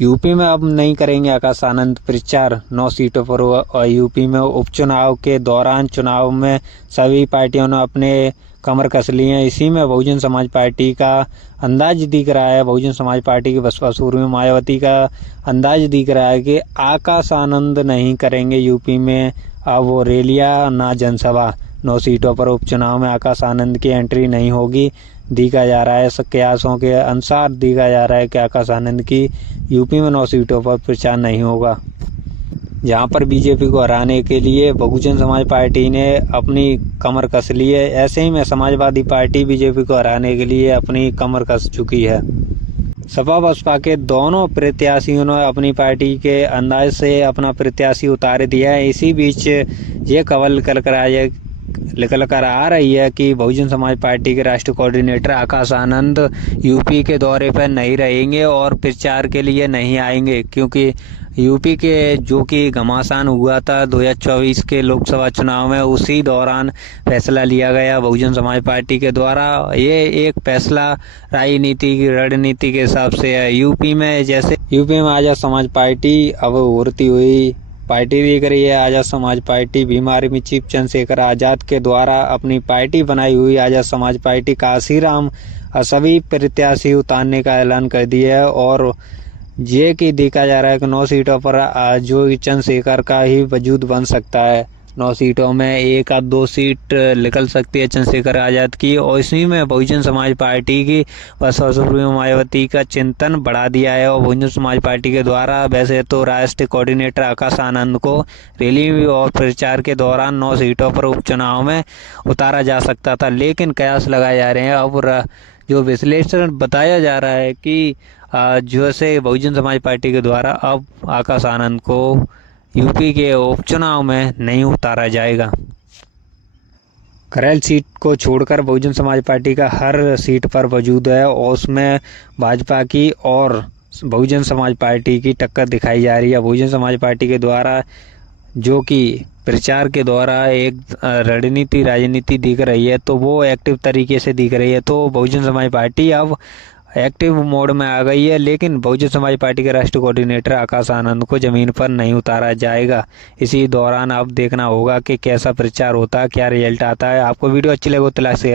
UP में अब नहीं करेंगे आकाश आनंद प्रचार 9 सीटों पर। और यूपी में उपचुनाव के दौरान चुनाव में सभी पार्टियों ने अपने कमर कस ली है। इसी में बहुजन समाज पार्टी का अंदाज दिख रहा है, बहुजन समाज पार्टी की बसपा सुप्रीमो मायावती का अंदाज दिख रहा है कि आकाश आनंद नहीं करेंगे यूपी में अब वो रैलियां ना जनसभा। 9 सीटों पर उपचुनाव में आकाश आनंद की एंट्री नहीं होगी। देखा जा रहा है, कयासों के अनुसार देखा जा रहा है कि आकाश आनंद की यूपी में 9 सीटों पर प्रचार नहीं होगा। जहां पर बीजेपी को हराने के लिए बहुजन समाज पार्टी ने अपनी कमर कस ली है, ऐसे ही में समाजवादी पार्टी बीजेपी को हराने के लिए अपनी कमर कस चुकी है। सपा बसपा के दोनों प्रत्याशियों ने अपनी पार्टी के अंदाज से अपना प्रत्याशी उतार दिया है। इसी बीच ये खबर निकल कर आ रही है कि बहुजन समाज पार्टी के राष्ट्रीय कोऑर्डिनेटर आकाश आनंद यूपी के दौरे पर नहीं रहेंगे और प्रचार के लिए नहीं आएंगे, क्योंकि यूपी के जो कि घमासान हुआ था 2024 के लोकसभा चुनाव में, उसी दौरान फैसला लिया गया बहुजन समाज पार्टी के द्वारा। ये एक फैसला राजनीति की रणनीति के हिसाब से है। यूपी में आजाद समाज पार्टी अब उभरती हुई पार्टी दिख रही है। Azad Samaj Party Bhim Army chief Chandrashekhar Azad के द्वारा अपनी पार्टी बनाई हुई आजाद समाज पार्टी काशीराम सभी प्रत्याशी उतारने का ऐलान कर दिया है। और ये कि देखा जा रहा है कि 9 सीटों पर जो चंद्रशेखर का ही वजूद बन सकता है। 9 सीटों में 1 या 2 सीट निकल सकती है चंद्रशेखर आजाद की। और इसी में बहुजन समाज पार्टी की बसपा सुप्रीमो मायावती का चिंतन बढ़ा दिया है। और बहुजन समाज पार्टी के द्वारा वैसे तो राष्ट्रीय कोऑर्डिनेटर आकाश आनंद को रैली और प्रचार के दौरान 9 सीटों पर उपचुनाव में उतारा जा सकता था, लेकिन कयास लगाए जा रहे हैं। अब जो विश्लेषण बताया जा रहा है कि जैसे बहुजन समाज पार्टी के द्वारा अब आकाश आनंद को यूपी के उपचुनाव में नहीं उतारा जाएगा। करेल सीट को छोड़कर बहुजन समाज पार्टी का हर सीट पर वजूद है और उसमें भाजपा की और बहुजन समाज पार्टी की टक्कर दिखाई जा रही है। बहुजन समाज पार्टी के द्वारा जो कि प्रचार के द्वारा एक राजनीति दिख रही है, तो वो एक्टिव तरीके से दिख रही है। तो बहुजन समाज पार्टी अब एक्टिव मोड में आ गई है, लेकिन बहुजन समाज पार्टी के राष्ट्रीय कोऑर्डिनेटर आकाश आनंद को जमीन पर नहीं उतारा जाएगा। इसी दौरान अब देखना होगा कि कैसा प्रचार होता है, क्या रिजल्ट आता है। आपको वीडियो अच्छी लगे तो लाइक शेयर